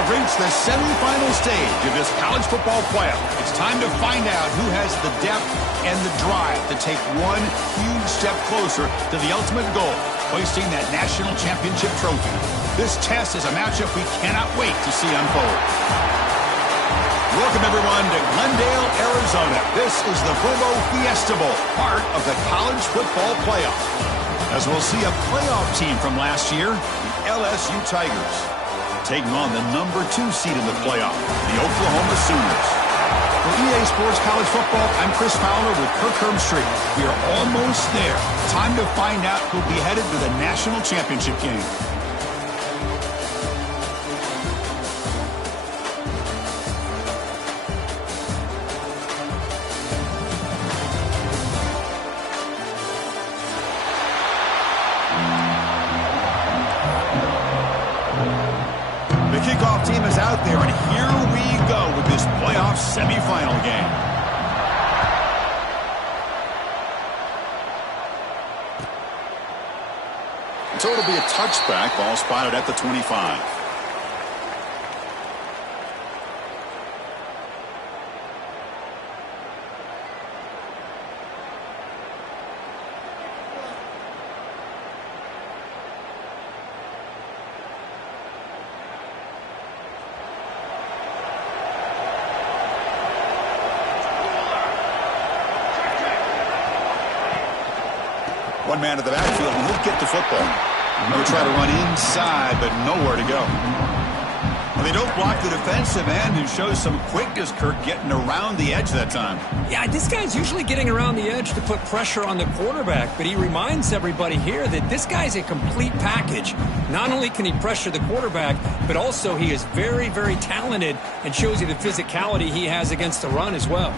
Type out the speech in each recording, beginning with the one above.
have reached the semifinal stage of this college football playoff. It's time to find out who has the depth and the drive to take one huge step closer to the ultimate goal, hoisting that national championship trophy. This test is a matchup we cannot wait to see unfold. Welcome, everyone, to Glendale, Arizona. This is the Provo Fiesta Bowl, part of the college football playoff. As we'll see a playoff team from last year, the LSU Tigers, taking on the number 2 seed in the playoff, the Oklahoma Sooners. For EA Sports College Football, I'm Chris Fowler with Kirk Herbstreit. We are almost there. Time to find out who'll be headed to the national championship game. Kickoff team is out there, and here we go with this playoff semifinal game. So it'll be a touchback, ball spotted at the 25. One man to the backfield, and he'll get the football. He'll try to run inside, but nowhere to go. Well, they don't block the defensive end, who shows some quickness, Kirk, getting around the edge that time. Yeah, this guy's usually getting around the edge to put pressure on the quarterback, but he reminds everybody here that this guy's a complete package. Not only can he pressure the quarterback, but also he is very, very talented and shows you the physicality he has against the run as well.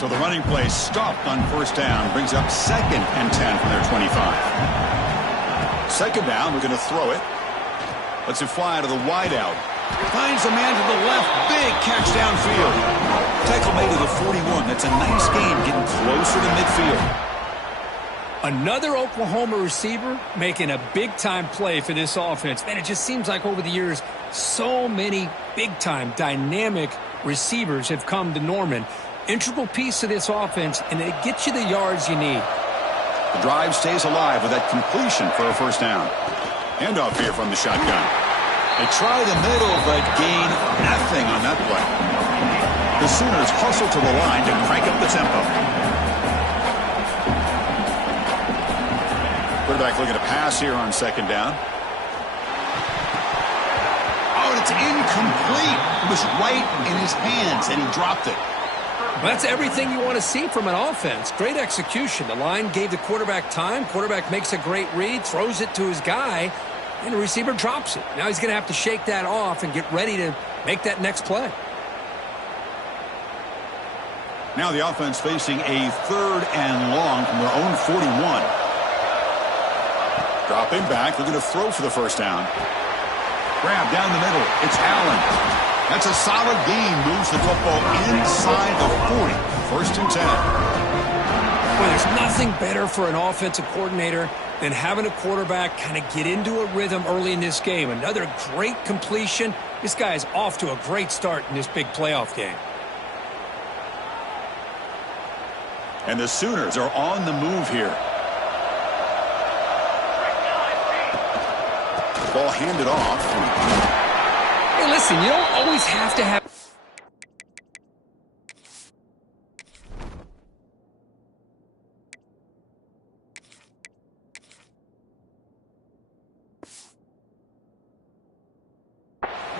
So the running play stopped on first down, brings up 2nd and 10 from their 25. Second down, we're going to throw it. Lets it fly to the wideout. Finds a man to the left, big catch downfield. Tackle made to the 41. That's a nice gain, getting closer to midfield. Another Oklahoma receiver making a big-time play for this offense. Man, it just seems like over the years, so many big-time, dynamic receivers have come to Norman. Integral piece of this offense, and it gets you the yards you need. The drive stays alive with that completion for a first down. Handoff here from the shotgun. They try the middle, but gain nothing on that play. The Sooners hustle to the line to crank up the tempo. Quarterback looking to pass here on second down. Oh, and it's incomplete. It was right in his hands, and he dropped it. Well, that's everything you want to see from an offense. Great execution. The line gave the quarterback time. Quarterback makes a great read, throws it to his guy, and the receiver drops it. Now he's going to have to shake that off and get ready to make that next play. Now the offense facing a 3rd and long from their own 41. Dropping back, looking to throw for the first down. Grab down the middle. It's Allen. That's a solid gain. Moves the football inside the 40. 1st and 10. Well, there's nothing better for an offensive coordinator than having a quarterback kind of get into a rhythm early in this game. Another great completion. This guy is off to a great start in this big playoff game. And the Sooners are on the move here. Ball handed off. Hey, listen, you don't always have to have...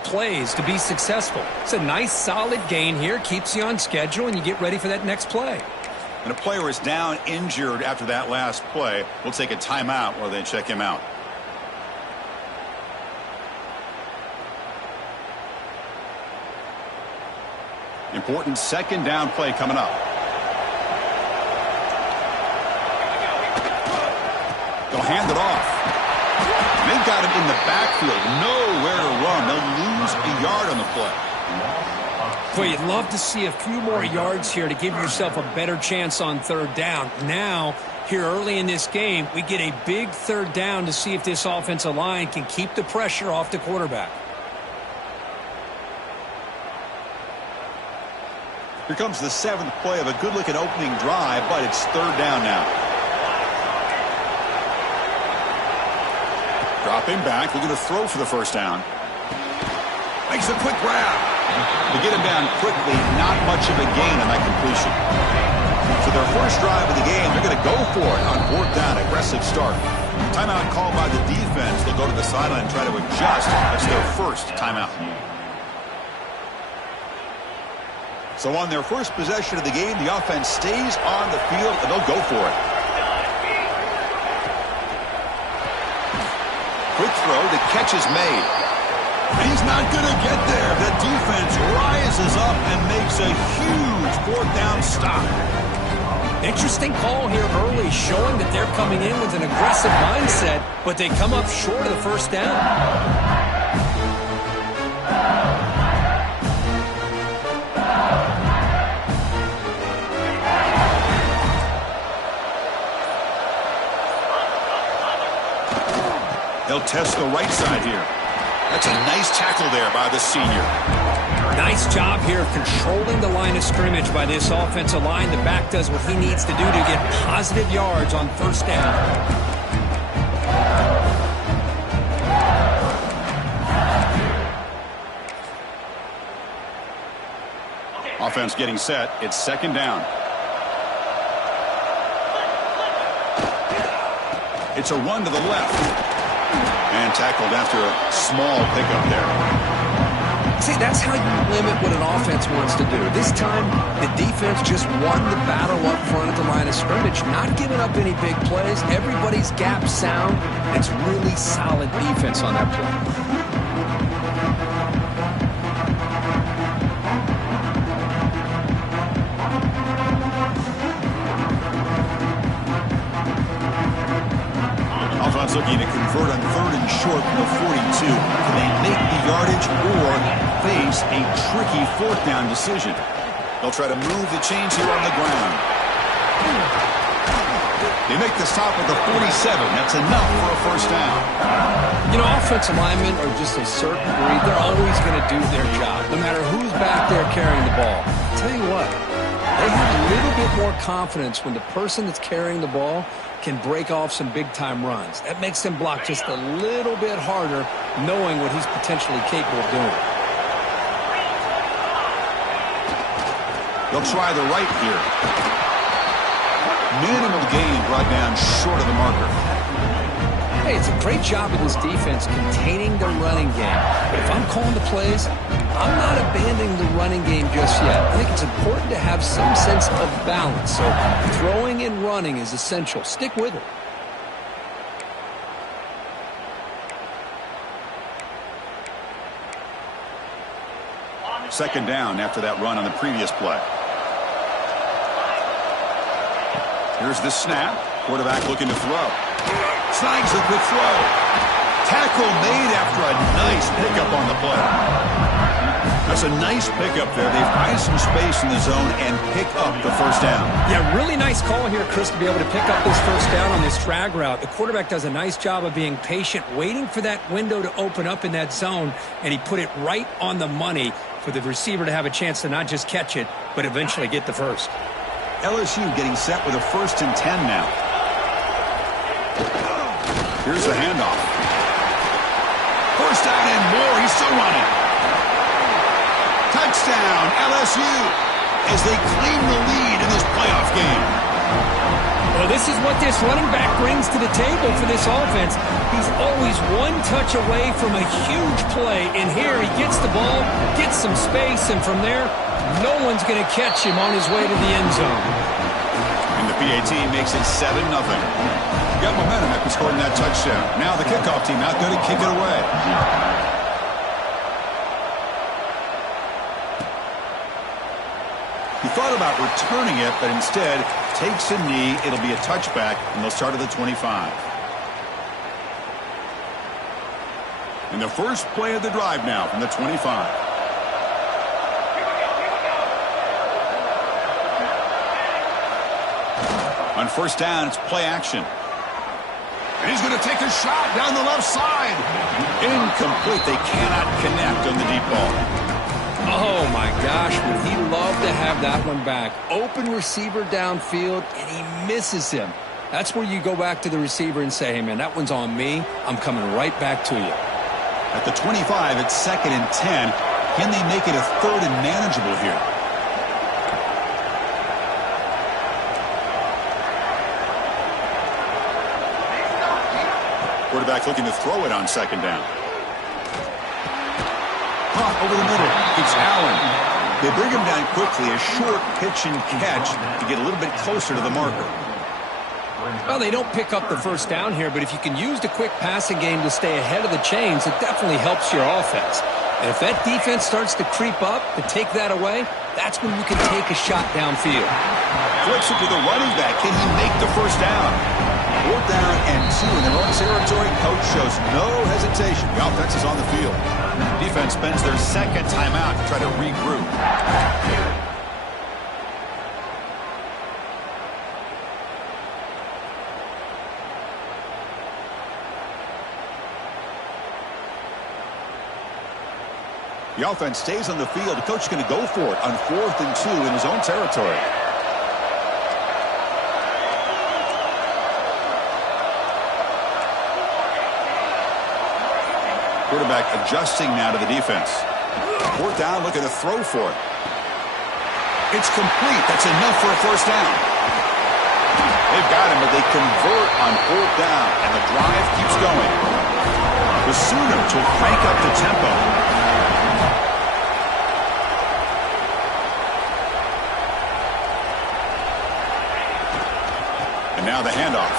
plays to be successful. It's a nice, solid gain here. Keeps you on schedule, and you get ready for that next play. And a player is down injured after that last play. We'll take a timeout while they check him out. Important second down play coming up. They'll hand it off. They've got him in the backfield. Nowhere to run. They'll lose a yard on the play. Well, you'd love to see a few more yards here to give yourself a better chance on third down. Now Here early in this game, we get a big third down to see if this offensive line can keep the pressure off the quarterback. Here comes the 7th play of a good-looking opening drive, but it's third down now. Dropping back, looking to throw for the first down. Makes a quick grab. To get him down quickly, not much of a gain on that completion. For their first drive of the game, they're going to go for it on 4th down. Aggressive start. Timeout called by the defense. They'll go to the sideline and try to adjust. That's their first timeout. So on their first possession of the game, the offense stays on the field, and they'll go for it. Quick throw, the catch is made. And he's not going to get there. The defense rises up and makes a huge 4th down stop. Interesting call here early, showing that they're coming in with an aggressive mindset, but they come up short of the first down. They'll test the right side here. That's a nice tackle there by the senior. Nice job here of controlling the line of scrimmage by this offensive line. The back does what he needs to do to get positive yards on first down. Offense getting set. It's second down. It's a run to the left. And tackled after a small pickup there. See, that's how you limit what an offense wants to do. This time, the defense just won the battle up front at the line of scrimmage, not giving up any big plays. Everybody's gap sound. It's really solid defense on that play. Looking to convert on 3rd and short from the 42. Can they make the yardage or face a tricky 4th down decision? They'll try to move the chains here on the ground. They make the stop at the 47. That's enough for a first down. You know, offensive linemen are just a certain breed. They're always going to do their job, no matter who's back there carrying the ball. I'll tell you what, they have a little bit more confidence when the person that's carrying the ball can break off some big-time runs. That makes them block just a little bit harder, knowing what he's potentially capable of doing. They'll try the right here. Minimal gain brought down short of the marker. Hey, it's a great job of this defense containing the running game. But if I'm calling the plays, I'm not abandoning the running game just yet. I think it's important to have some sense of balance. So throwing and running is essential. Stick with it. Second down after that run on the previous play. Here's the snap. Quarterback looking to throw. Snags a quick throw. Tackle made after a nice pickup on the play. That's a nice pickup there. They find some space in the zone and pick up the first down. Yeah, really nice call here, Chris, to be able to pick up this first down on this drag route. The quarterback does a nice job of being patient, waiting for that window to open up in that zone, and he put it right on the money for the receiver to have a chance to not just catch it, but eventually get the first. LSU getting set with a 1st and 10 now. Here's the handoff. First down and more. He's still running. Touchdown, LSU, as they claim the lead in this playoff game. Well, this is what this running back brings to the table for this offense. He's always one touch away from a huge play, and here he gets the ball, gets some space, and from there, no one's going to catch him on his way to the end zone. And the PAT makes it 7-0. Got momentum after scoring that touchdown. Now the kickoff team out there to kick it away. He thought about returning it, but instead takes a knee. It'll be a touchback, and they'll start at the 25. And the first play of the drive now from the 25. On first down, it's play action. And he's going to take a shot down the left side. Incomplete. They cannot connect on the deep ball. Oh, my gosh, would he love to have that one back. Open receiver downfield, and he misses him. That's where you go back to the receiver and say, hey, man, that one's on me. I'm coming right back to you. At the 25, it's 2nd and 10. Can they make it a 3rd and manageable here? Quarterback looking to throw it on 2nd down. Caught over the middle. It's Allen. They bring him down quickly. A short pitch and catch to get a little bit closer to the marker. Well, they don't pick up the first down here, but if you can use the quick passing game to stay ahead of the chains, it definitely helps your offense. And if that defense starts to creep up to take that away, that's when you can take a shot downfield. Flips it to the running back. Can he make the first down? 4th down and 2 in their own territory. Coach shows no hesitation. The offense is on the field. Defense spends their 2nd timeout to try to regroup. The offense stays on the field. The coach is going to go for it on 4th and 2 in his own territory. Quarterback adjusting now to the defense. 4th down, looking to throw for it. It's complete. That's enough for a first down. They've got him, but they convert on 4th down, and the drive keeps going. The Sooners will crank up the tempo. And now the handoff.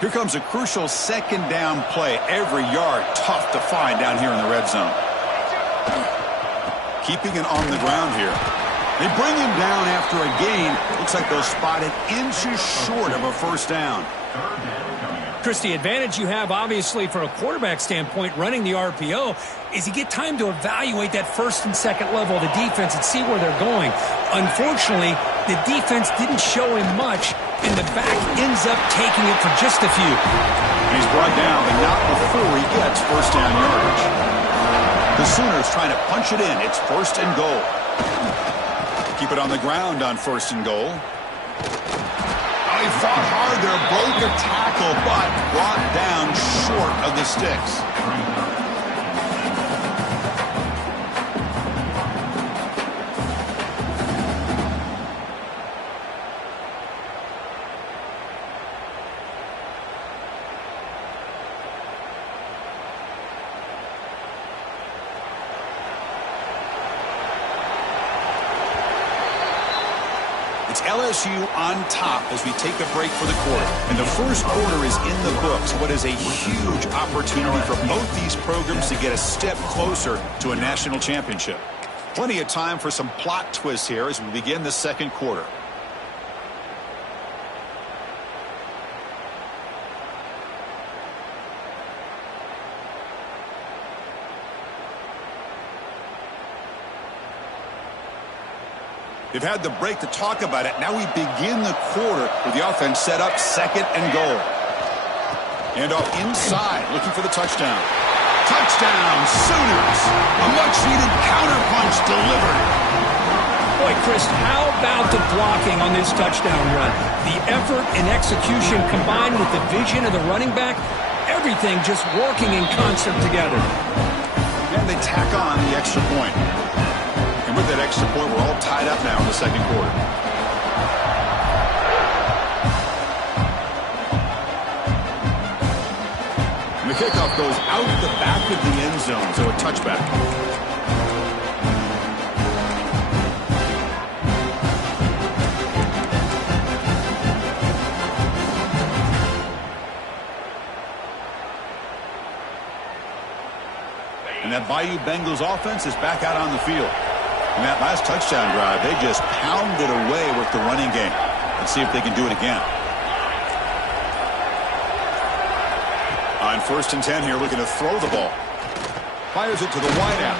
Here comes a crucial 2nd down play. Every yard tough to find down here in the red zone. Keeping it on the ground here. They bring him down after a gain. Looks like they'll spot it inches short of a first down. Chris, the advantage you have, obviously, from a quarterback standpoint, running the RPO, is you get time to evaluate that 1st and 2nd level of the defense and see where they're going. Unfortunately, the defense didn't show him much, and the back ends up taking it for just a few. And he's brought down, but not before he gets first down yardage. The Sooners trying to punch it in. It's 1st and goal. Keep it on the ground on 1st and goal. Oh, he fought hard there, broke a tackle, but brought down short of the sticks. LSU on top as we take a break for the quarter. And the first quarter is in the books. What is a huge opportunity for both these programs to get a step closer to a national championship. Plenty of time for some plot twists here as we begin the 2nd quarter. They've had the break to talk about it. Now we begin the quarter with the offense set up 2nd and goal. And off inside, looking for the touchdown. Touchdown, Sooners! A much-needed counterpunch delivered. Boy, Chris, how about the blocking on this touchdown run? The effort and execution combined with the vision of the running back, everything just working in concert together. And they tack on the extra point. And with that extra point, we're all tied up now in the 2nd quarter. And the kickoff goes out the back of the end zone, so a touchback. And that Bayou Bengals offense is back out on the field. In that last touchdown drive, they just pounded away with the running game. Let's see if they can do it again. On 1st and 10 here, looking to throw the ball. Fires it to the wideout.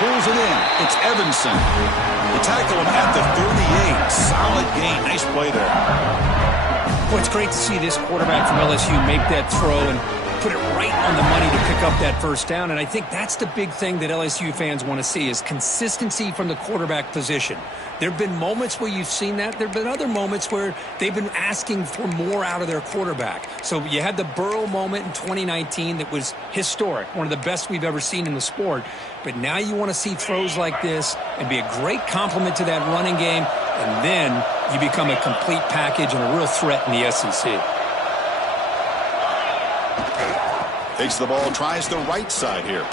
Pulls it in. It's Evanson. They tackle him at the 38. Solid gain. Nice play there. Well, it's great to see this quarterback from LSU make that throw and put it right on the money to pick up that first down. And I think that's the big thing that LSU fans want to see is consistency from the quarterback position. There have been moments where you've seen that. There have been other moments where they've been asking for more out of their quarterback. So you had the Burrow moment in 2019 that was historic, one of the best we've ever seen in the sport. But now you want to see throws like this and be a great complement to that running game, and then you become a complete package and a real threat in the SEC. Takes the ball, tries the right side here.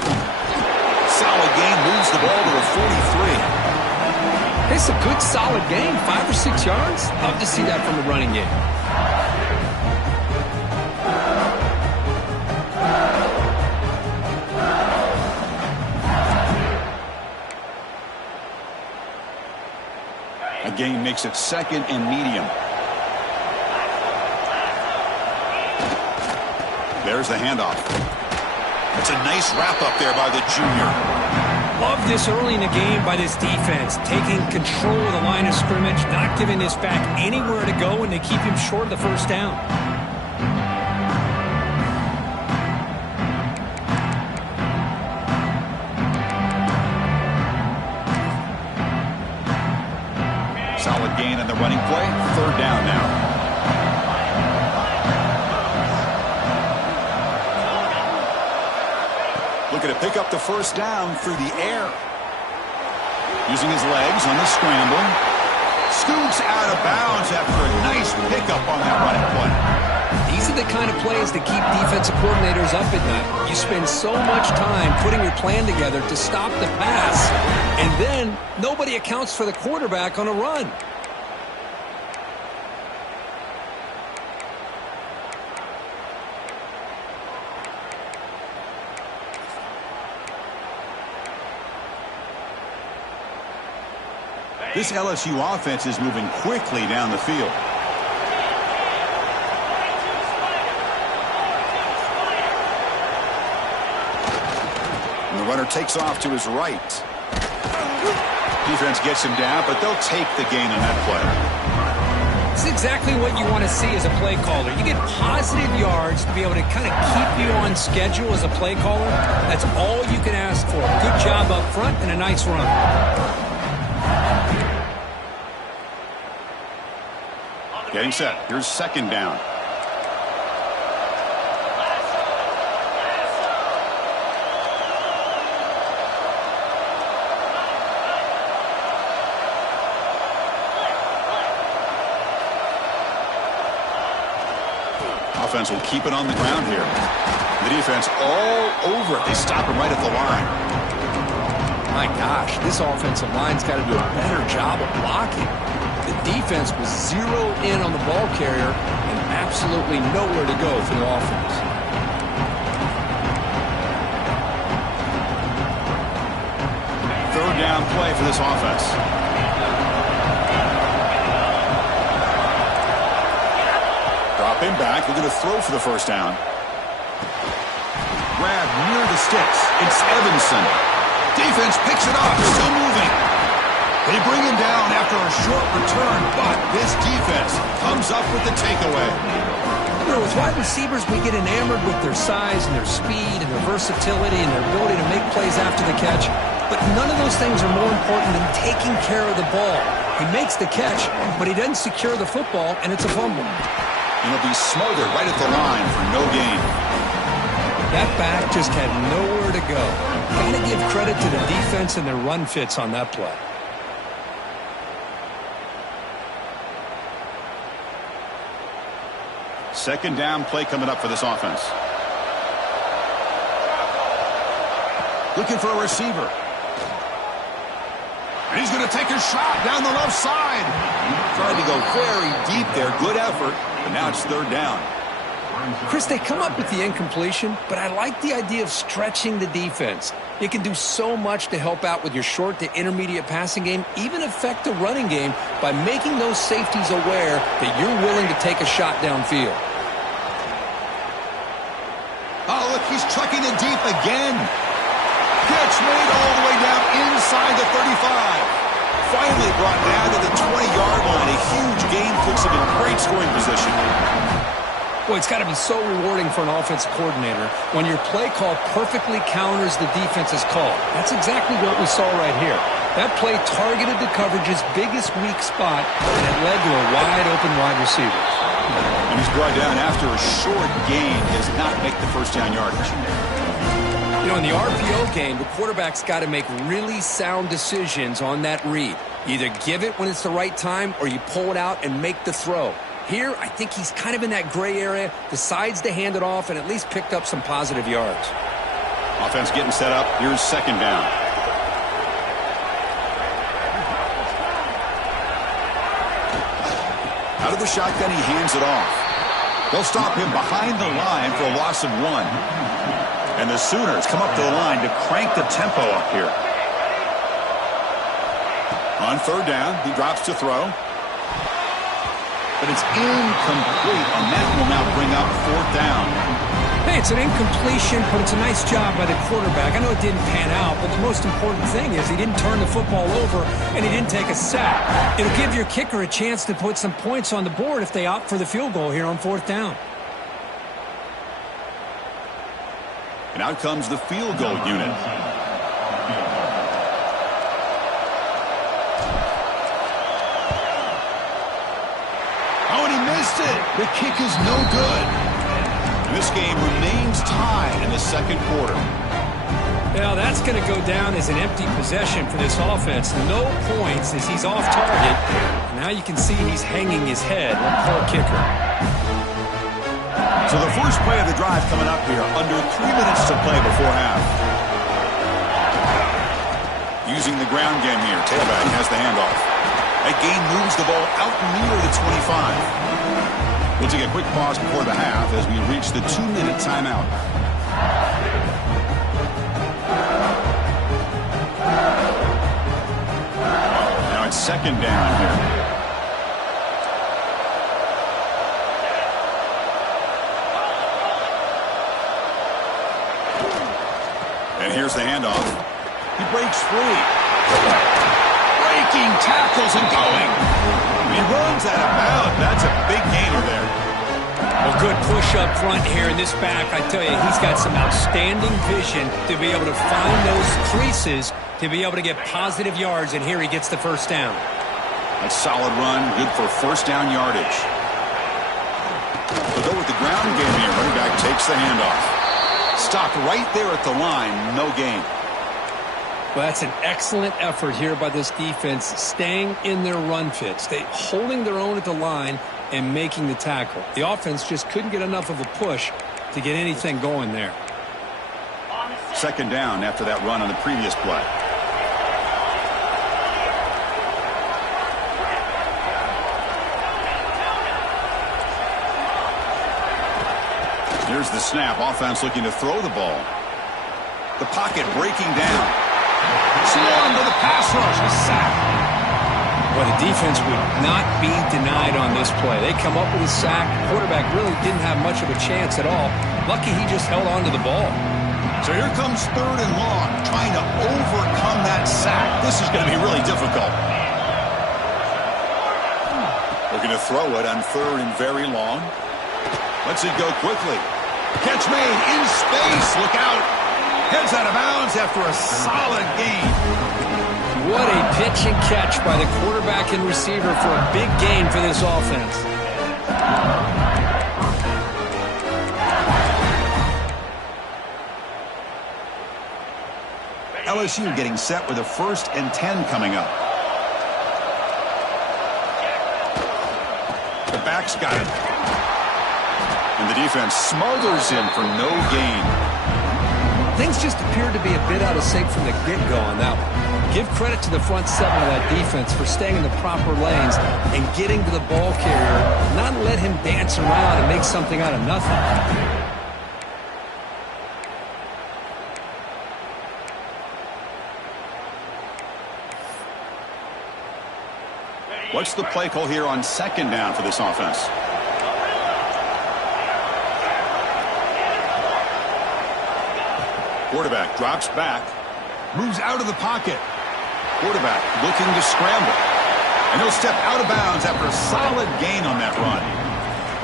Solid gain, moves the ball to the 43. It's a good, solid game, 5 or 6 yards. Love to see that from the running game. A gain makes it 2nd and medium. There's the handoff. It's a nice wrap up there by the junior. Love this early in the game by this defense, taking control of the line of scrimmage, not giving this back anywhere to go, and they keep him short of the first down. Solid gain on the running play. 3rd down now. Looking to pick up the first down through the air. Using his legs on the scramble. Scoots out of bounds after a nice pickup on that running play. These are the kind of plays that keep defensive coordinators up at night. You spend so much time putting your plan together to stop the pass, and then nobody accounts for the quarterback on a run. This LSU offense is moving quickly down the field. And the runner takes off to his right. Defense gets him down, but they'll take the gain on that play. It's exactly what you want to see as a play caller. You get positive yards to be able to kind of keep you on schedule as a play caller. That's all you can ask for. Good job up front and a nice run. Getting set. Here's 2nd down. Offense will keep it on the ground here. The defense all over it. They stop him right at the line. My gosh, this offensive line's got to do a better job of blocking. The defense was zeroed in on the ball carrier and absolutely nowhere to go for the offense. Third down play for this offense. Dropping back, looking to throw for the first down. Grab near the sticks. It's Evanson. Defense picks it up, still moving. They bring him down after a short return, but this defense comes up with the takeaway. You know, with wide receivers, we get enamored with their size and their speed and their versatility and their ability to make plays after the catch. But none of those things are more important than taking care of the ball. He makes the catch, but he doesn't secure the football, and it's a fumble. And he'll be smothered right at the line for no gain. That back just had nowhere to go. Got to give credit to the defense and their run fits on that play. Second down play coming up for this offense. Looking for a receiver. And he's going to take a shot down the left side. Tried to go very deep there. Good effort. But now it's third down. Chris, they come up with the incompletion, but I like the idea of stretching the defense. It can do so much to help out with your short to intermediate passing game, even affect the running game by making those safeties aware that you're willing to take a shot downfield. Oh, look, he's trucking it deep again. Catch made all the way down inside the 35. Finally brought down to the 20-yard line. A huge gain puts him in great scoring position. Boy, it's got to be so rewarding for an offensive coordinator when your play call perfectly counters the defense's call. That's exactly what we saw right here. That play targeted the coverage's biggest weak spot, and it led to a wide-open wide receiver. And he's brought down after a short gain. Does not make the first down yardage. You know, in the RPO game, the quarterback's got to make really sound decisions on that read. You either give it when it's the right time or you pull it out and make the throw. Here, I think he's kind of in that gray area, decides to hand it off and at least picked up some positive yards. Offense getting set up. Here's second down. Out of the shotgun, he hands it off. They'll stop him behind the line for a loss of 1. And the Sooners come up to the line to crank the tempo up here. On third down, he drops to throw. But it's incomplete, and that will now bring up fourth down. Hey, it's an incompletion, but it's a nice job by the quarterback. I know it didn't pan out, but the most important thing is he didn't turn the football over and he didn't take a sack. It'll give your kicker a chance to put some points on the board if they opt for the field goal here on fourth down. And out comes the field goal unit. Oh, and he missed it. The kick is no good. And this game remains tied in the second quarter. Now that's going to go down as an empty possession for this offense. No points as he's off target. Now you can see he's hanging his head. Poor kicker. So the first play of the drive coming up here, under 3 minutes to play before half. Using the ground game here, tailback has the handoff. That gain moves the ball out near the 25. We'll take a quick pause before the half as we reach the 2-minute timeout. Now it's second down here. And here's the handoff. He breaks free. Breaking tackles and going. He runs out of bounds. That's a big gainer there. Well, good push up front here in this back. I tell you, he's got some outstanding vision to be able to find those creases, to be able to get positive yards, and here he gets the first down. A solid run, good for first down yardage. We'll go with the ground game here. Running back takes the handoff. Stopped right there at the line, no gain. Well, that's an excellent effort here by this defense, staying in their run fits. They holding their own at the line and making the tackle. The offense just couldn't get enough of a push to get anything going there. Second down after that run on the previous play. Here's the snap. Offense looking to throw the ball. The pocket breaking down. Swarm to the pass rush. A sack. Well, the defense would not be denied on this play. They come up with a sack. Quarterback really didn't have much of a chance at all. Lucky he just held on to the ball. So here comes third and long, trying to overcome that sack. This is going to be really difficult. Looking to throw it on third and very long. Lets it go quickly. Catch made in space. Look out. Heads out of bounds after a solid gain. What a pitch and catch by the quarterback and receiver for a big gain for this offense. LSU getting set with a 1st and 10 coming up. The back's got it. And the defense smothers him for no gain. Things just appeared to be a bit out of sync from the get-go on that one. Give credit to the front seven of that defense for staying in the proper lanes and getting to the ball carrier, not let him dance around and make something out of nothing. What's the play call here on second down for this offense? Quarterback drops back, moves out of the pocket. Quarterback looking to scramble. And he'll step out of bounds after a solid gain on that run.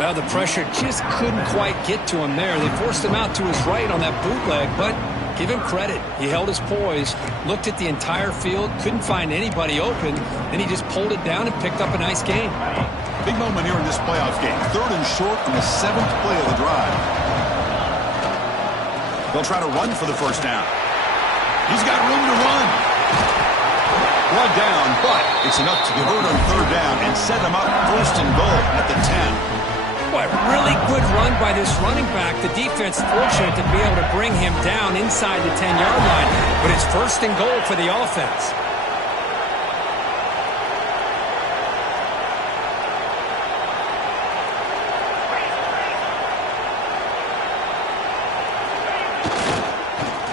Well, the pressure just couldn't quite get to him there. They forced him out to his right on that bootleg, but give him credit. He held his poise, looked at the entire field, couldn't find anybody open, then he just pulled it down and picked up a nice gain. Big moment here in this playoff game. 3rd and short on the 7th play of the drive. They'll try to run for the first down. He's got room to run. One down, but it's enough to convert on 3rd down and set him up 1st and goal at the 10. Boy, really good run by this running back. The defense fortunate to be able to bring him down inside the 10-yard line, but it's 1st and goal for the offense.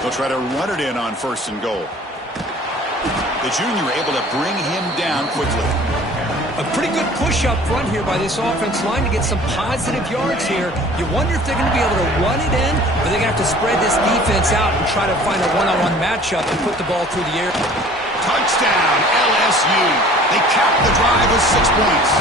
They'll try to run it in on 1st and goal. The junior able to bring him down quickly. A pretty good push up front here by this offense line to get some positive yards here. You wonder if they're going to be able to run it in, or they're going to have to spread this defense out and try to find a one-on-one matchup and put the ball through the air. Touchdown, LSU. They cap the drive with 6 points.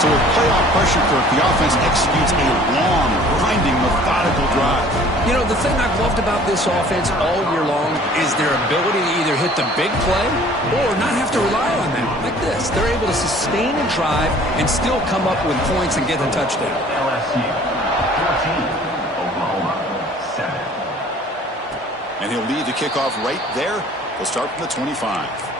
So with playoff pressure, Kirk, the offense executes a long, grinding, methodical drive. You know, the thing I've loved about this offense all year long is their ability to either hit the big play or not have to rely on that. Like this, they're able to sustain a drive and still come up with points and get the touchdown. LSU, 14, Oklahoma, 7. And he'll lead the kickoff right there. We'll start from the 25.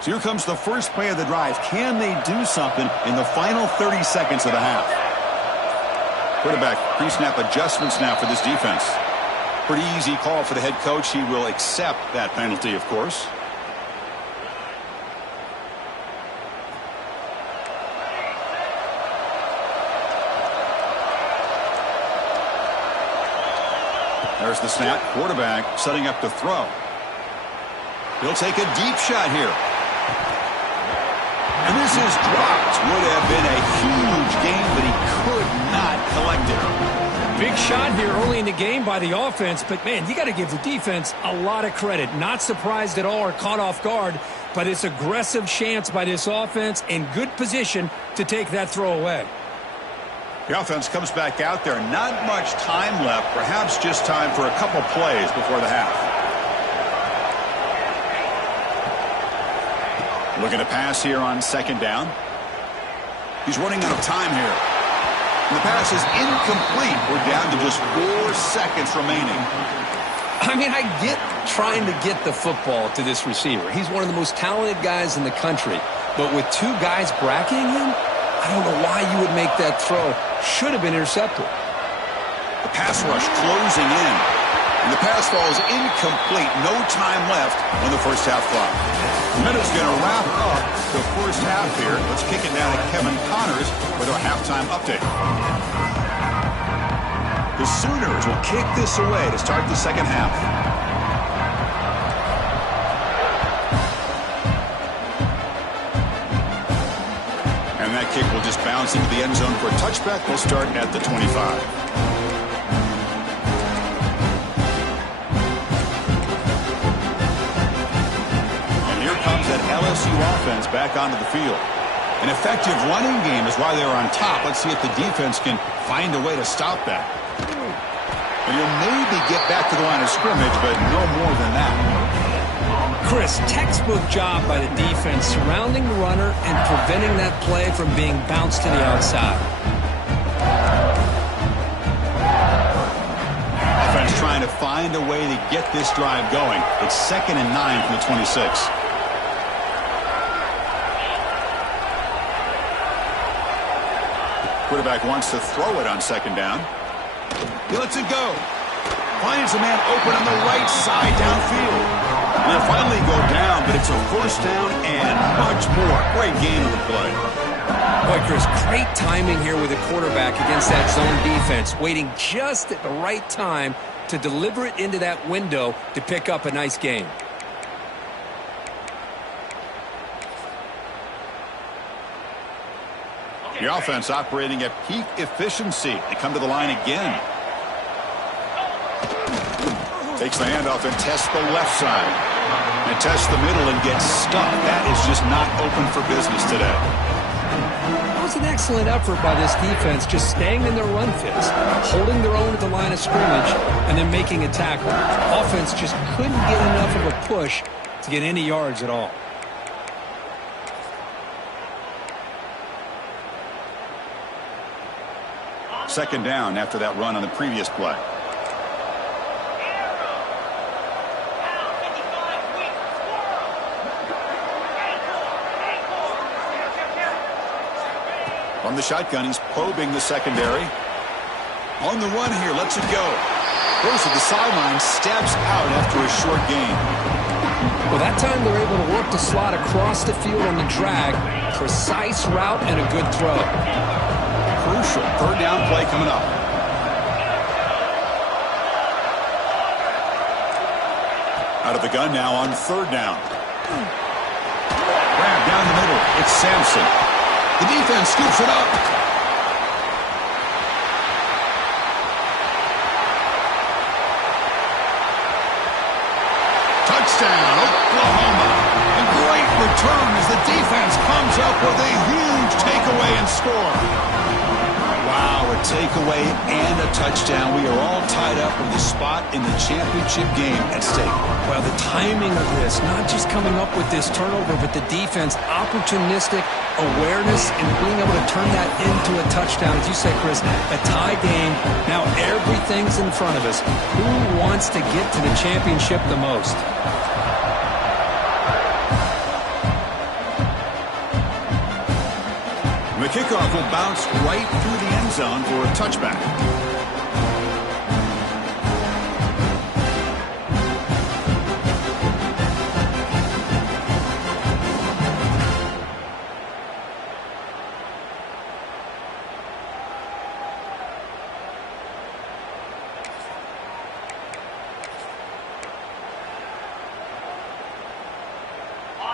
So here comes the first play of the drive. Can they do something in the final 30 seconds of the half? Quarterback pre-snap adjustments now for this defense. Pretty easy call for the head coach. He will accept that penalty, of course. There's the snap. Quarterback setting up to throw. He'll take a deep shot here. And this is dropped. Would have been a huge gain, but he could not collect it. Big shot here early in the game by the offense, but man, you got to give the defense a lot of credit. Not surprised at all or caught off guard, but it's aggressive chance by this offense in good position to take that throw away. The offense comes back out there. Not much time left. Perhaps just time for a couple plays before the half. Looking to pass here on 2nd down. He's running out of time here. And the pass is incomplete. We're down to just 4 seconds remaining. I mean, I get trying to get the football to this receiver. He's one of the most talented guys in the country. But with 2 guys bracketing him, I don't know why you would make that throw. Should have been intercepted. The pass rush closing in. And the pass falls incomplete. No time left on the first half clock. The minute's going to wrap up the first half here. Let's kick it down to Kevin Connors with our halftime update. The Sooners will kick this away to start the second half. And that kick will just bounce into the end zone for a touchback. We'll start at the 25. That LSU offense back onto the field. An effective running game is why they're on top. Let's see if the defense can find a way to stop that. And you'll maybe get back to the line of scrimmage, but no more than that. Chris, textbook job by the defense surrounding the runner and preventing that play from being bounced to the outside. Offense trying to find a way to get this drive going. It's 2nd and 9 from the 26. Quarterback wants to throw it on second down. He lets it go. Finds a man open on the right side downfield. And they'll finally go down, but it's a first down and much more. Great game of the play. Boy, Chris, great timing here with the quarterback against that zone defense, waiting just at the right time to deliver it into that window to pick up a nice gain. The offense operating at peak efficiency. They come to the line again. Takes the handoff and tests the left side. And tests the middle and gets stuck. That is just not open for business today. That was an excellent effort by this defense, just staying in their run fits, holding their own at the line of scrimmage, and then making a tackle. Offense just couldn't get enough of a push to get any yards at all. Second down after that run on the previous play. From the shotgun, he's probing the secondary. On the run here, lets it go. Goes to the sideline, steps out after a short gain. Well, that time they're able to work the slot across the field on the drag. Precise route and a good throw. Crucial third down play coming up. Out of the gun now on third down. Grab down the middle. It's Sampson. The defense scoops it up. Touchdown, Oklahoma. A great return as the defense comes up with a huge takeaway and score. Wow, a takeaway and a touchdown. We are all tied up with a spot in the championship game at stake. Well, the timing of this, not just coming up with this turnover, but the defense, opportunistic awareness and being able to turn that into a touchdown. As you said, Chris, a tie game. Now everything's in front of us. Who wants to get to the championship the most? The kickoff will bounce right through the end zone for a touchback.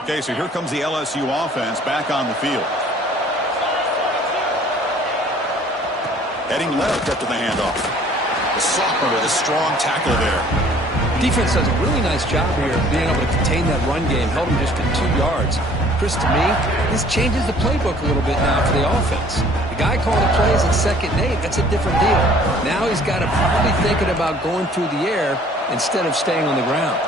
Okay, so here comes the LSU offense back on the field. Heading left after the handoff. The sophomore with a strong tackle there. Defense does a really nice job here of being able to contain that run game. Held him just to 2 yards. Chris, to me, this changes the playbook a little bit now for the offense. The guy calling the plays at 2nd and 8, that's a different deal. Now he's got to probably thinking about going through the air instead of staying on the ground.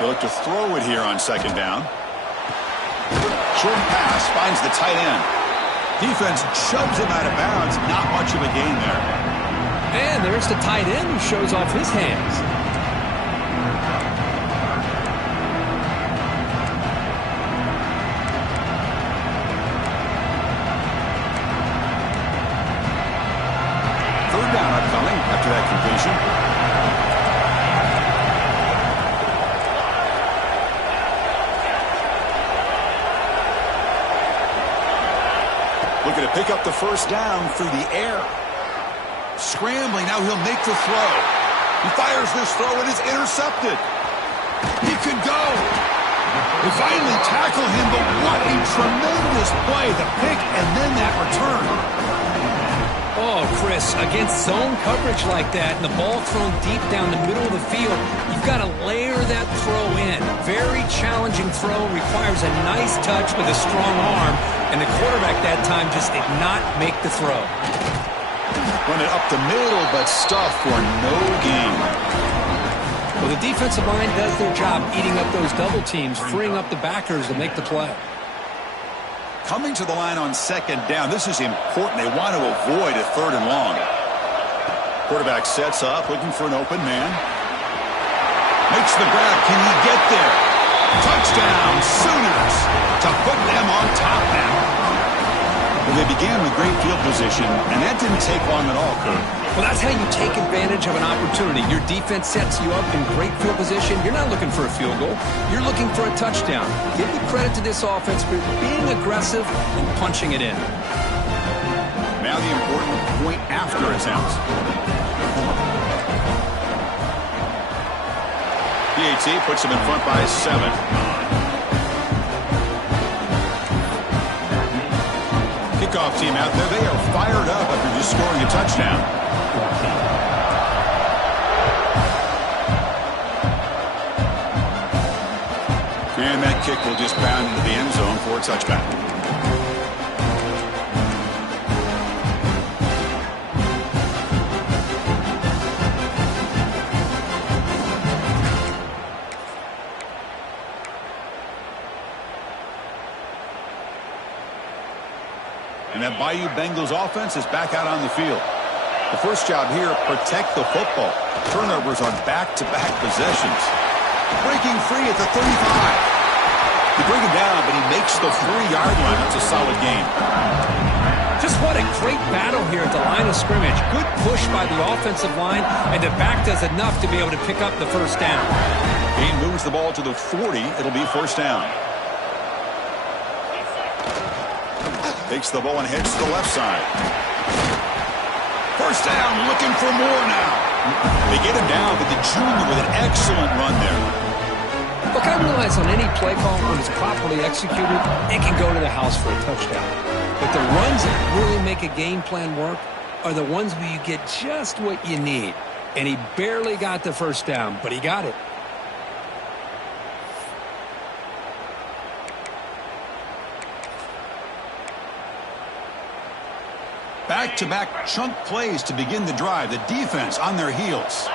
He'll look to throw it here on 2nd down. Short pass finds the tight end. Defense shoves him out of bounds. Not much of a gain there. And there's the tight end who shows off his hands. Third down upcoming after that completion. Looking to pick up the first down through the air. Scrambling, now he'll make the throw. He fires this throw and it's intercepted. He could go. They finally tackle him, but what a tremendous play. The pick and then that return. Oh, Chris, against zone coverage like that and the ball thrown deep down the middle of the field, you've got to layer that throw in. Very challenging throw, requires a nice touch with a strong arm, and the quarterback that time just did not make the throw. Run it up the middle, but stuff for no gain. Well, the defensive line does their job eating up those double teams, freeing up the backers to make the play. Coming to the line on 2nd down. This is important. They want to avoid a 3rd and long. Quarterback sets up, looking for an open man. Makes the grab. Can he get there? Touchdown, Sooners, to put them on top now. Well, they began with great field position, and that didn't take long at all, Kurt. Well, that's how you take advantage of an opportunity. Your defense sets you up in great field position. You're not looking for a field goal. You're looking for a touchdown. Give the credit to this offense for being aggressive and punching it in. Now the important point after attempts. PAT puts them in front by 7. Kickoff team out there. They are fired up after just scoring a touchdown. And that kick will just pound into the end zone for a touchback. And that Bayou Bengals offense is back out on the field. The first job here, protect the football. Turnovers on back-to-back possessions. Breaking free at the 35. They bring him down, but he makes the 3-yard line. It's a solid game. Just what a great battle here at the line of scrimmage. Good push by the offensive line, and the back does enough to be able to pick up the first down. He moves the ball to the 40. It'll be first down. Takes the ball and heads to the left side. First down, looking for more now. They get him down, but the junior with an excellent run there. Look, I realize on any play call, when it's properly executed, it can go to the house for a touchdown. But the runs that really make a game plan work are the ones where you get just what you need. And he barely got the first down, but he got it. Back-to-back chunk plays to begin the drive. The defense on their heels.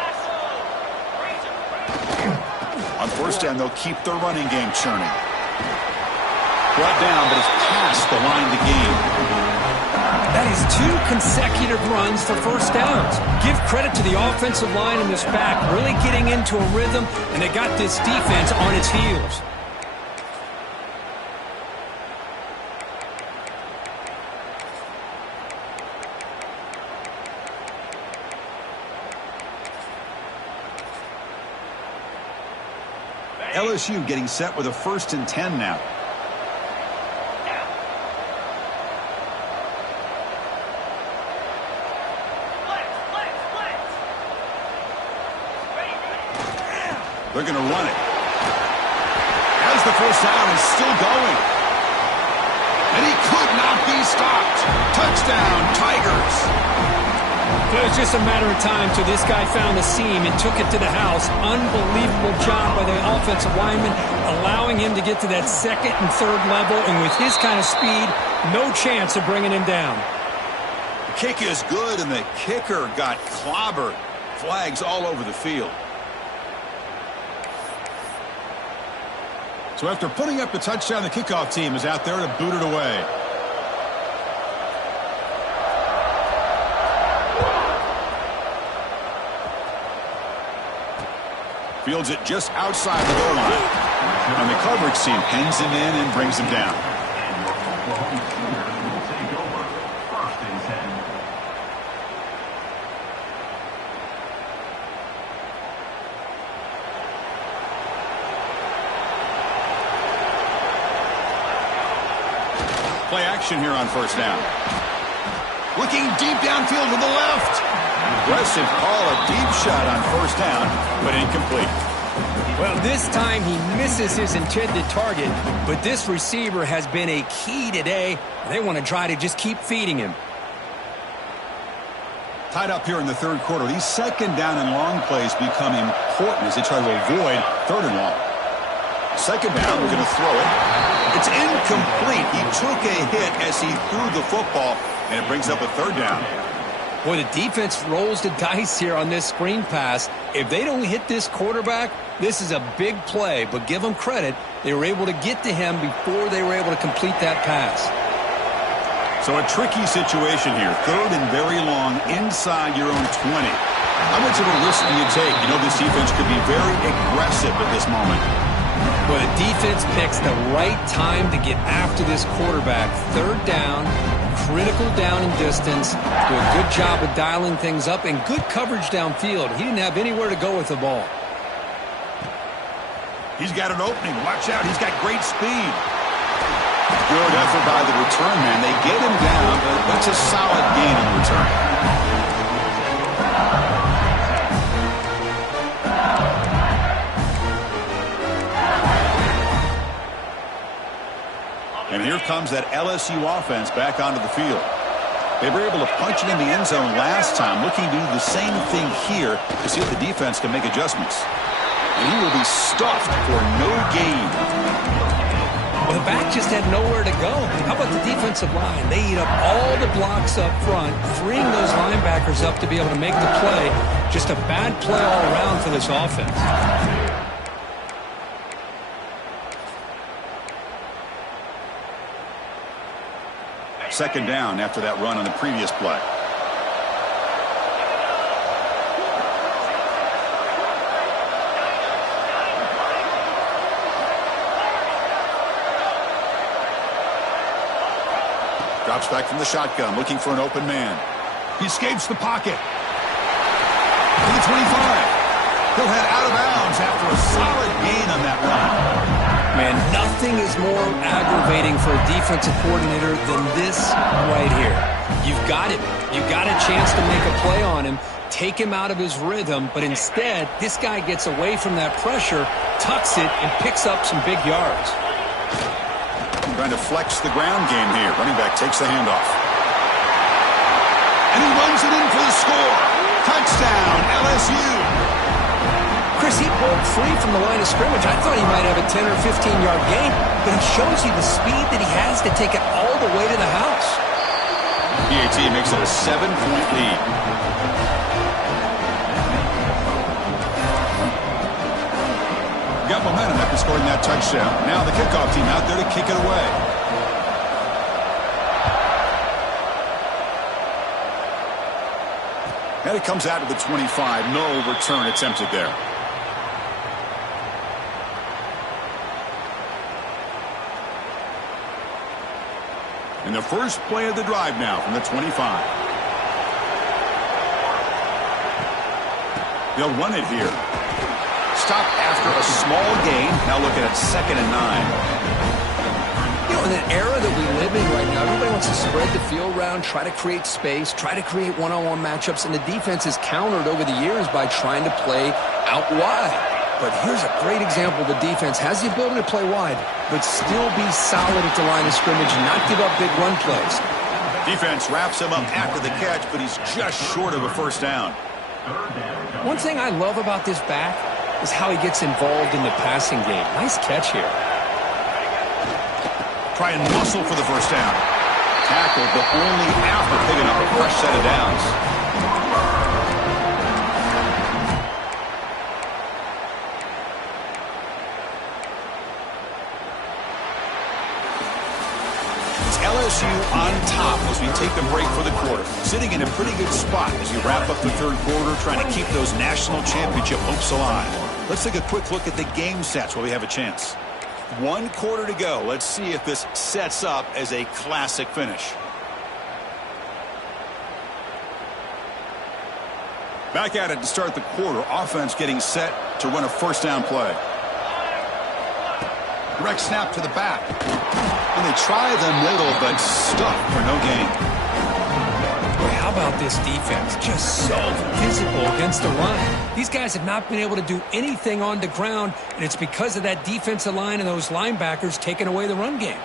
On first down, they'll keep their running game churning. Brought down, but it's past the line to gain. That is 2 consecutive runs for first downs. Give credit to the offensive line in this back, really getting into a rhythm, and they got this defense on its heels. LSU getting set with a 1st and 10 now. They're going to run it. As the first down is still going. And he could not be stopped. Touchdown, Tigers. It was just a matter of time till this guy found the seam and took it to the house. Unbelievable job by the offensive lineman, allowing him to get to that 2nd and 3rd level. And with his kind of speed, no chance of bringing him down. The kick is good, and the kicker got clobbered. Flags all over the field. So after putting up the touchdown, the kickoff team is out there to boot it away. Fields it just outside the goal line. And the coverage team pens him in and brings him down. Play action here on first down. Looking deep downfield to the left. Aggressive call, a deep shot on first down, but incomplete. Well, this time he misses his intended target, but this receiver has been a key today. They want to try to just keep feeding him. Tied up here in the 3rd quarter. These 2nd down and long plays become important as they try to avoid 3rd and long. 2nd down, we're going to throw it. It's incomplete. He took a hit as he threw the football, and it brings up a 3rd down. Boy, the defense rolls the dice here on this screen pass. If they don't hit this quarterback, this is a big play. But give them credit. They were able to get to him before they were able to complete that pass. So a tricky situation here. 3rd and very long inside your own 20. How much of a risk do you take? You know, this defense could be very aggressive at this moment. Well, the defense picks the right time to get after this quarterback. 3rd down, critical down and distance. Do a good job of dialing things up and good coverage downfield. He didn't have anywhere to go with the ball. He's got an opening. Watch out. He's got great speed. Good effort by the return man. They get him down, but that's a solid gain on the return. And here comes that LSU offense back onto the field. They were able to punch it in the end zone last time, looking to do the same thing here to see if the defense can make adjustments. And he will be stuffed for no gain. Well, the back just had nowhere to go. How about the defensive line? They eat up all the blocks up front, freeing those linebackers up to be able to make the play. Just a bad play all around for this offense. Second down after that run on the previous play. Drops back from the shotgun, looking for an open man. He escapes the pocket. To the 25. He'll head out of bounds after a solid gain on that run. Man, nothing is more aggravating for a defensive coordinator than this right here. You've got him. You've got a chance to make a play on him, take him out of his rhythm, but instead, this guy gets away from that pressure, tucks it, and picks up some big yards. Trying to flex the ground game here. Running back takes the handoff. And he runs it in for the score. Touchdown, LSU. Chris, he broke free from the line of scrimmage. I thought he might have a 10 or 15-yard gain, but it shows you the speed that he has to take it all the way to the house. PAT makes it a 7-point lead. Got momentum after scoring that touchdown. Now the kickoff team out there to kick it away. And it comes out to the 25. No return attempted there. And the first play of the drive now from the 25. They'll run it here. Stop after a small gain. Now looking at 2nd and 9. You know, in an era that we live in right now, everybody wants to spread the field around, try to create space, try to create one-on-one matchups, and the defense is countered over the years by trying to play out wide. But here's a great example. The defense has the ability to play wide, but still be solid at the line of scrimmage and not give up big run plays. Defense wraps him up after the catch, but he's just short of a first down. One thing I love about this back is how he gets involved in the passing game. Nice catch here. Try and muscle for the first down. Tackled, but only after picking up a fresh set of downs. LSU on top as we take the break for the quarter. Sitting in a pretty good spot as you wrap up the third quarter, trying to keep those national championship hopes alive. Let's take a quick look at the game stats while we have a chance. 1 quarter to go. Let's see if this sets up as a classic finish. Back at it to start the quarter. Offense getting set to run a first down play. Direct snap to the back. And they try the middle, but stuck for no gain. Boy, how about this defense? Just so physical against the run. These guys have not been able to do anything on the ground, and it's because of that defensive line and those linebackers taking away the run game.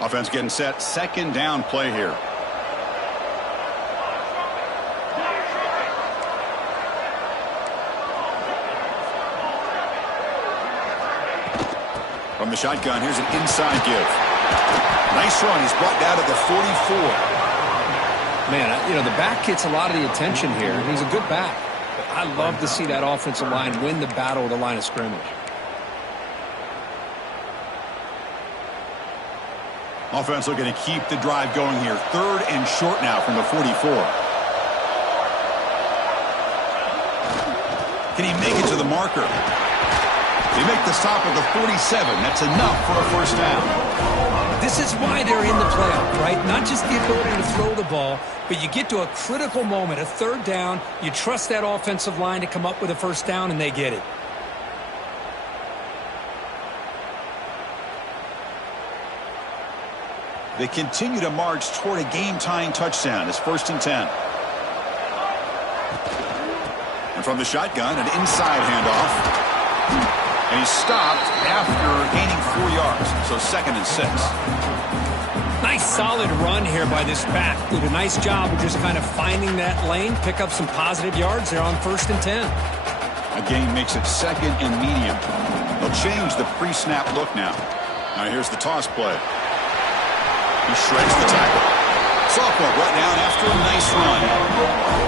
Offense getting set. Second down play here. From the shotgun, here's an inside give. Nice run. He's brought down to the 44. Man, you know, the back gets a lot of the attention here. He's a good back. But I love to see that offensive line win the battle at the line of scrimmage. Offense looking to keep the drive going here. 3rd and short now from the 44. Can he make it to the marker? They make the stop at the 47. That's enough for a first down. This is why they're in the playoff, right? Not just the ability to throw the ball, but you get to a critical moment, a 3rd down. You trust that offensive line to come up with a first down, and they get it. They continue to march toward a game-tying touchdown. It's 1st and 10. And from the shotgun, an inside handoff. And he's stopped after gaining 4 yards. So 2nd and 6. Nice solid run here by this back. Did a nice job of just kind of finding that lane, pick up some positive yards there on 1st and 10. A gain makes it 2nd and medium. They'll change the pre-snap look now. Now here's the toss play. He shreds the tackle. Sophomore brought down after a nice run.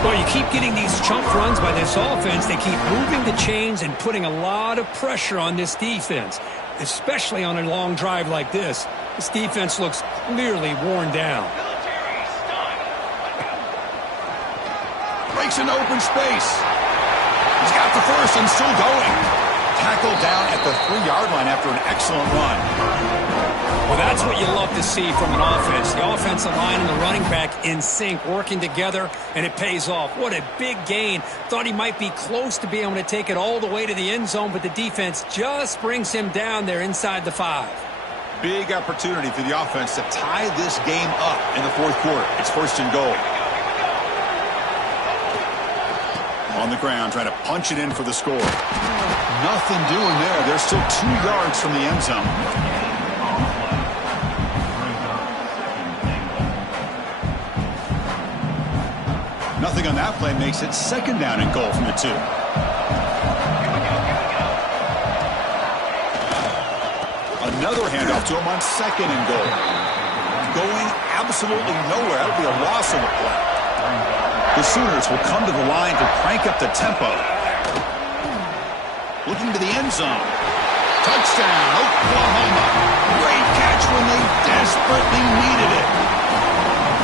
Well, you keep getting these chunk runs by this offense. They keep moving the chains and putting a lot of pressure on this defense, especially on a long drive like this. This defense looks clearly worn down. Breaks into open space. He's got the first and still going. Tackled down at the 3-yard line after an excellent run. Well, that's what you love to see from an offense. The offensive line and the running back in sync, working together, and it pays off. What a big gain. Thought he might be close to being able to take it all the way to the end zone, but the defense just brings him down there inside the 5. Big opportunity for the offense to tie this game up in the 4th quarter. It's 1st and goal. On the ground, trying to punch it in for the score. Nothing doing there. They're still 2 yards from the end zone. Nothing on that play makes it 2nd down and goal from the 2. Another handoff to him on 2nd and goal. Going absolutely nowhere. That'll be a loss on the play. The Sooners will come to the line to crank up the tempo. Looking to the end zone. Touchdown, Oklahoma. Great catch when they desperately needed it.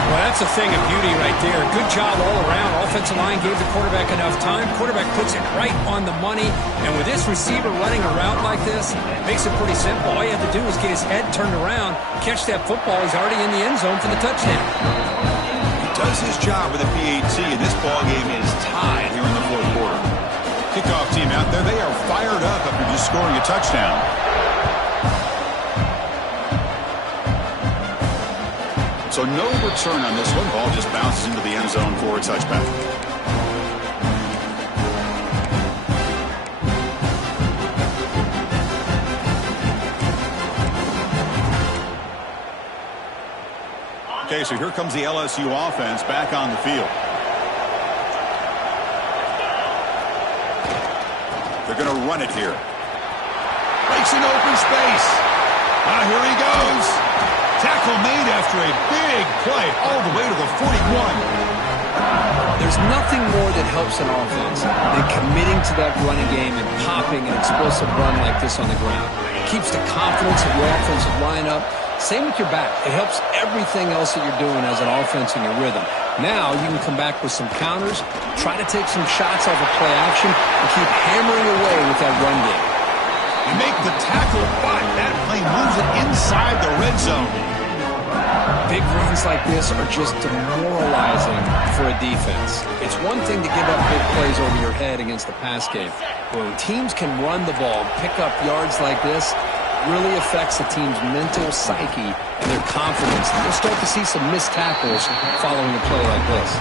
Well, that's a thing of beauty right there. Good job all around. Offensive line gave the quarterback enough time. Quarterback puts it right on the money. And with this receiver running a route like this, it makes it pretty simple. All you have to do is get his head turned around, catch that football. He's already in the end zone for the touchdown. He does his job with a PAT, and this ball game is tied here in the 4th quarter. Kickoff team out there. They are fired up after just scoring a touchdown. So no return on this one. Ball just bounces into the end zone for a touchback. Okay, so here comes the LSU offense back on the field. They're going to run it here. Breaks in open space. Here he goes. Tackle made after a big play all the way to the 41. There's nothing more that helps an offense than committing to that running game and popping an explosive run like this on the ground. It keeps the confidence of your offensive lineup. Same with your back. It helps everything else that you're doing as an offense in your rhythm. Now you can come back with some counters, try to take some shots off of play action, and keep hammering away with that run game. You make the tackle, but that play moves it inside the red zone. Big runs like this are just demoralizing for a defense. It's one thing to give up big plays over your head against the pass game. But when teams can run the ball, pick up yards like this, it really affects the team's mental psyche and their confidence. And you'll start to see some missed tackles following a play like this.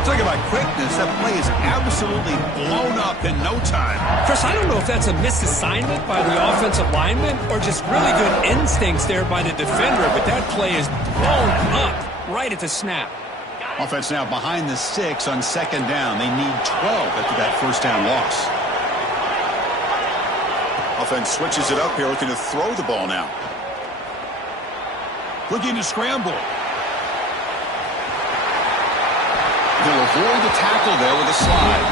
Talking about quickness, that play is absolutely blown up in no time. Chris, I don't know if that's a misassignment by the offensive lineman or just really good instincts there by the defender, but that play is blown up right at the snap. Offense now behind the 6 on 2nd down. They need 12 after that first down loss. Offense switches it up here, looking to throw the ball now. Looking to scramble. He'll avoid the tackle there with a slide.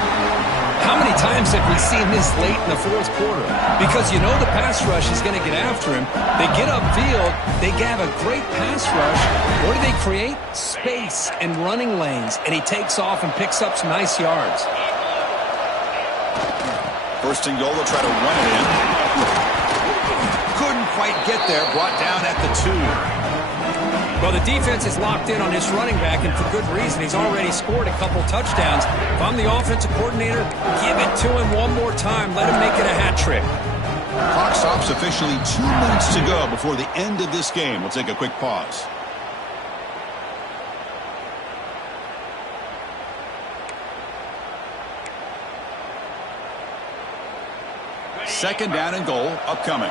How many times have we seen this late in the fourth quarter? Because you know the pass rush is going to get after him. They get upfield. They have a great pass rush. What do they create? Space and running lanes. And he takes off and picks up some nice yards. First and goal, they'll try to run it in. Couldn't quite get there. Brought down at the 2. Well, the defense is locked in on this running back, and for good reason. He's already scored a couple touchdowns. If I'm the offensive coordinator, give it to him one more time. Let him make it a hat trick. Clock stops officially 2 minutes to go before the end of this game. We'll take a quick pause. Second down and goal upcoming.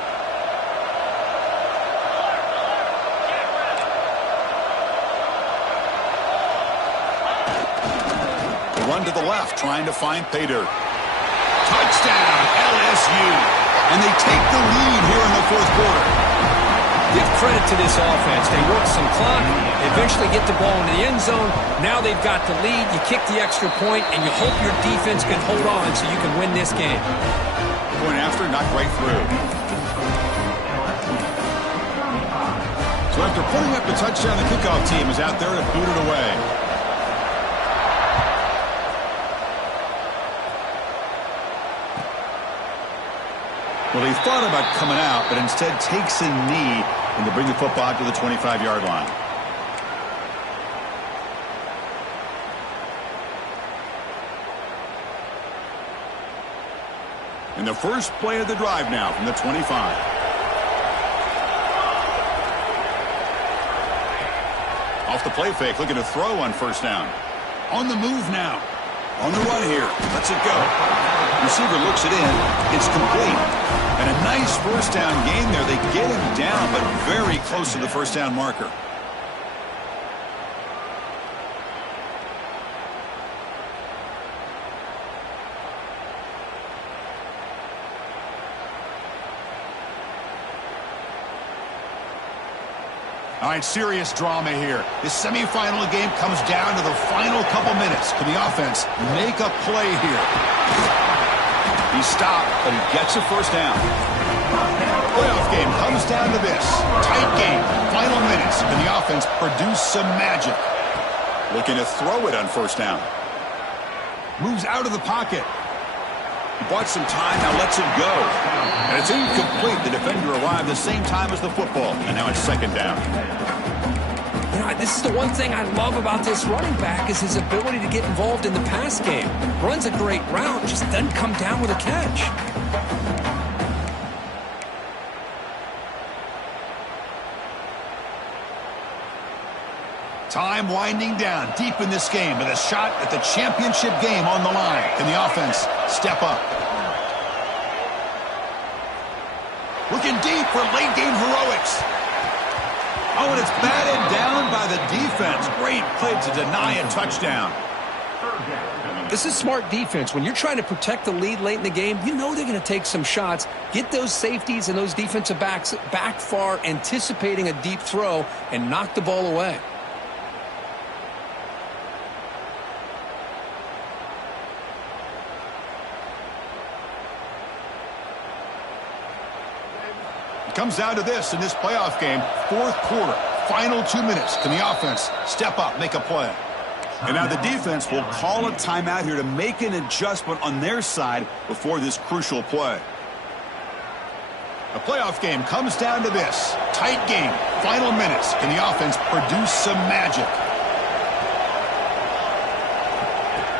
Run to the left, trying to find Pater. Touchdown, LSU. And they take the lead here in the fourth quarter. Give credit to this offense. They work some clock. They eventually get the ball into the end zone. Now they've got the lead. You kick the extra point, and you hope your defense can hold on so you can win this game. Point after, knocked right through. So after putting up the touchdown, the kickoff team is out there to boot it away. Well, he thought about coming out, but instead takes a knee and to bring the football to the 25-yard line. And the first play of the drive now from the 25. Off the play fake, looking to throw on first down. On the move now. On the run here. Lets it go. Receiver looks it in. It's complete. And a nice first down gain there. They get him down, but very close to the first down marker. All right, serious drama here. This semifinal game comes down to the final couple minutes. Can the offense make a play here? He stopped, but he gets a first down. Playoff game comes down to this. Tight game, final minutes. Can the offense produce some magic? Looking to throw it on first down. Moves out of the pocket. He bought some time, now lets it go. And it's incomplete. The defender arrived the same time as the football. And now it's second down. You know, this is the one thing I love about this running back is his ability to get involved in the pass game. Runs a great route, just doesn't come down with a catch. Time winding down deep in this game with a shot at the championship game on the line. Can the offense step up? Looking deep for late game heroics. Oh, and it's batted down by the defense. Great play to deny a touchdown. This is smart defense. When you're trying to protect the lead late in the game, you know they're going to take some shots, get those safeties and those defensive backs back far, anticipating a deep throw, and knock the ball away. Comes down to this in this playoff game. Fourth quarter, final 2 minutes. Can the offense step up, make a play? And now the defense will call a timeout here to make an adjustment on their side before this crucial play. The playoff game comes down to this. Tight game, final minutes. Can the offense produce some magic?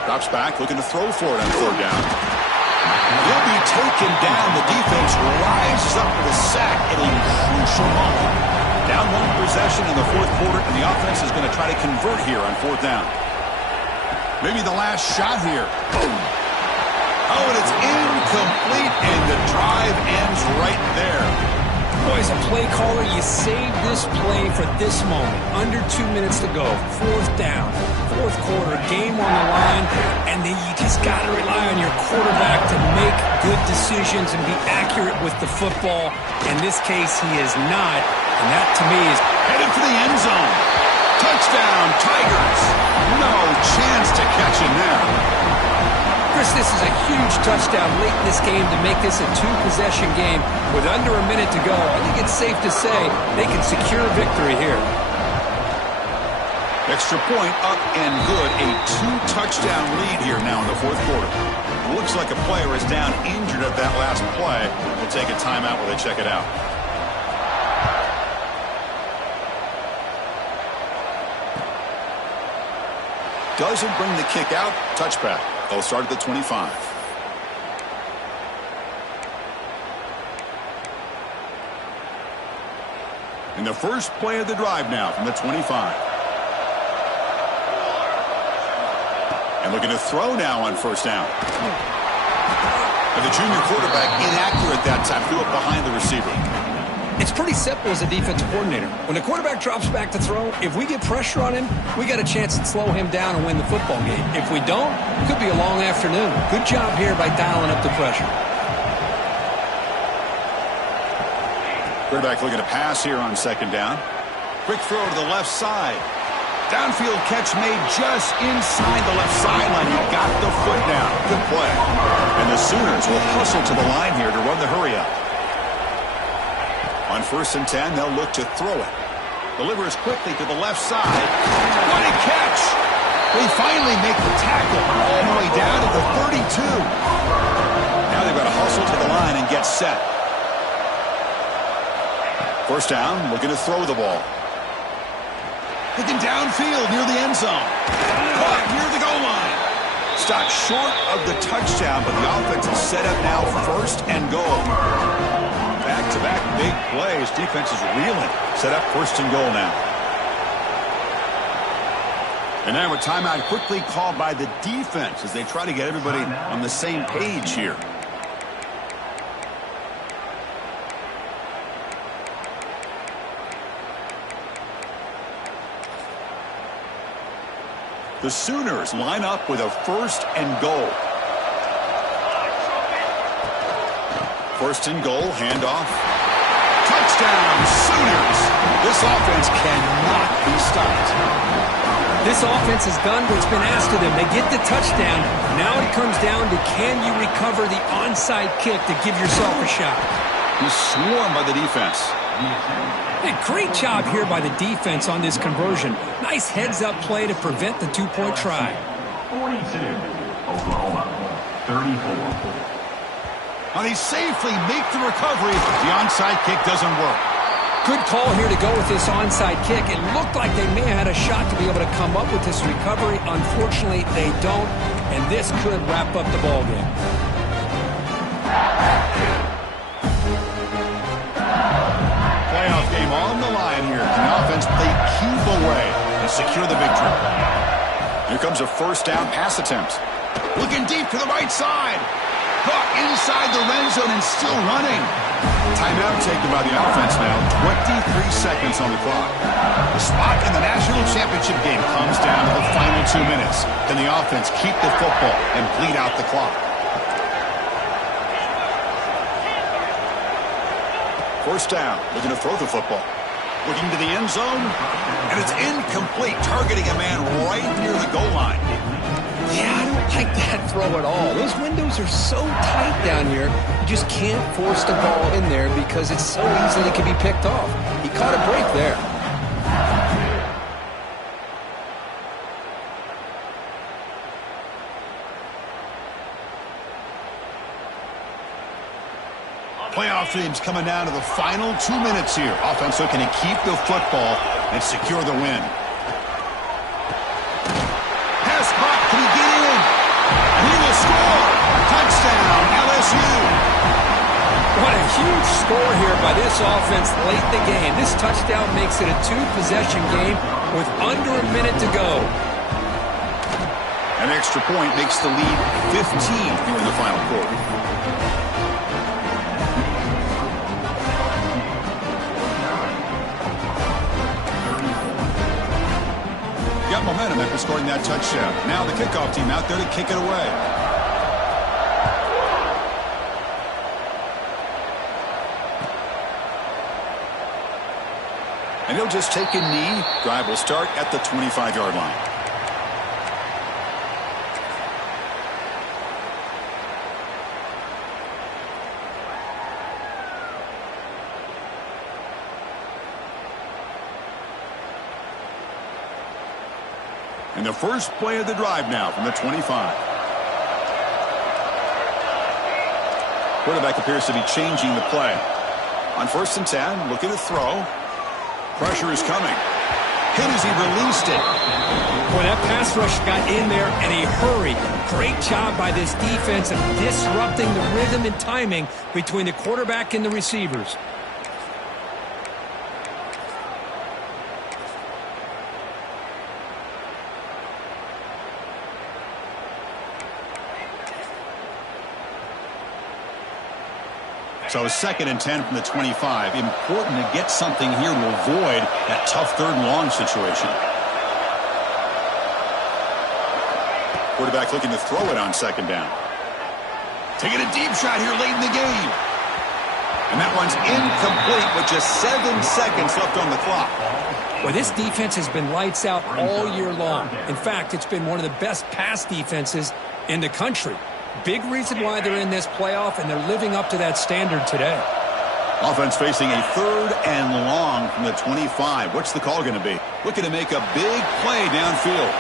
Drops back, looking to throw for it on third down. He'll be taken down. The defense rises up with a sack at a crucial moment. Down one possession in the fourth quarter, and the offense is going to try to convert here on fourth down. Maybe the last shot here. Oh, and it's incomplete, and the drive ends right there. Boy, as a play caller, you save this play for this moment. Under 2 minutes to go. Fourth down. Fourth quarter, game on the line, and then you just got to rely on your quarterback to make good decisions and be accurate with the football. In this case, he is not, and that to me is headed for the end zone. Touchdown, Tigers. No chance to catch him there. Chris, this is a huge touchdown late in this game to make this a two-possession game with under a minute to go. I think it's safe to say they can secure victory here. Extra point up and good. A two-touchdown lead here now in the fourth quarter. Looks like a player is down injured at that last play. We'll take a timeout while they check it out. Doesn't bring the kick out. Touchback. They'll start at the 25. In the first play of the drive now from the 25. And looking to throw now on first down. And the junior quarterback inaccurate that time. Threw it behind the receiver. It's pretty simple as a defensive coordinator. When the quarterback drops back to throw, if we get pressure on him, we got a chance to slow him down and win the football game. If we don't, it could be a long afternoon. Good job here by dialing up the pressure. Quarterback looking to pass here on second down. Quick throw to the left side. Downfield catch made just inside the left sideline. He got the foot down. Good play. And the Sooners will hustle to the line here to run the hurry up. On 1st and 10, they'll look to throw it. Delivers quickly to the left side. What a catch! They finally make the tackle all the way down to the 32. Now they've got to hustle to the line and get set. First down, looking to throw the ball. Looking downfield near the end zone. Caught near the goal line. Stopped short of the touchdown, but the offense is set up now 1st and goal. Back-to-back big plays. Defense is reeling. Set up 1st and goal now. And now a timeout quickly called by the defense as they try to get everybody on the same page here. The Sooners line up with a 1st and goal. 1st and goal, handoff. Touchdown, Sooners! This offense cannot be stopped. This offense has done what's been asked of them. They get the touchdown. Now it comes down to can you recover the onside kick to give yourself a shot. He's swarmed by the defense. Hey, great job here by the defense on this conversion. Nice heads-up play to prevent the two-point try. 42, Oklahoma, 34. And they safely make the recovery. The onside kick doesn't work. Good call here to go with this onside kick. It looked like they may have had a shot to be able to come up with this recovery. Unfortunately, they don't, and this could wrap up the ballgame. Playoff game on the line here. Can the offense play keep away and secure the victory? Here comes a 1st down pass attempt. Looking deep to the right side. Caught inside the red zone and still running. Timeout taken by the offense now. 23 seconds on the clock. The spot in the national championship game comes down to the final 2 minutes. Can the offense keep the football and bleed out the clock? First down, looking to throw the football. Looking to the end zone, and it's incomplete, targeting a man right near the goal line. Yeah, I don't like that throw at all. Those windows are so tight down here, you just can't force the ball in there because it's so easily can be picked off. He caught a break there. Playoff teams coming down to the final 2 minutes here. Offense looking to keep the football and secure the win. Pass caught. Can he get in? And he will score. Touchdown, LSU. What a huge score here by this offense late in the game. This touchdown makes it a two-possession game with under a minute to go. An extra point makes the lead 15 here in the final quarter. Got momentum after scoring that touchdown. Now the kickoff team out there to kick it away. And he'll just take a knee. Drive will start at the 25-yard line. And the first play of the drive now from the 25. Quarterback appears to be changing the play. On 1st and 10, look at the throw. Pressure is coming. Hit as he released it. Boy, that pass rush got in there and he hurried. Great job by this defense of disrupting the rhythm and timing between the quarterback and the receivers. So 2nd and 10 from the 25. Important to get something here to avoid that tough 3rd and long situation. Quarterback looking to throw it on 2nd down. Taking a deep shot here late in the game. And that one's incomplete with just 7 seconds left on the clock. Well, this defense has been lights out all year long. In fact, it's been one of the best pass defenses in the country. Big reason why they're in this playoff, and they're living up to that standard today. Offense facing a 3rd and long from the 25. What's the call going to be? Looking to make a big play downfield.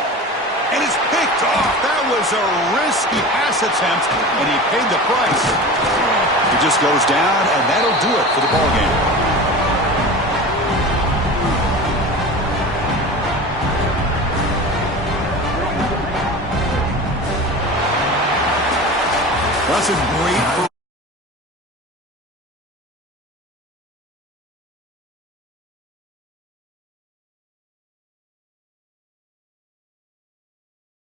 And it's picked off. That was a risky pass attempt, and he paid the price. He just goes down, and that'll do it for the ballgame. That's a great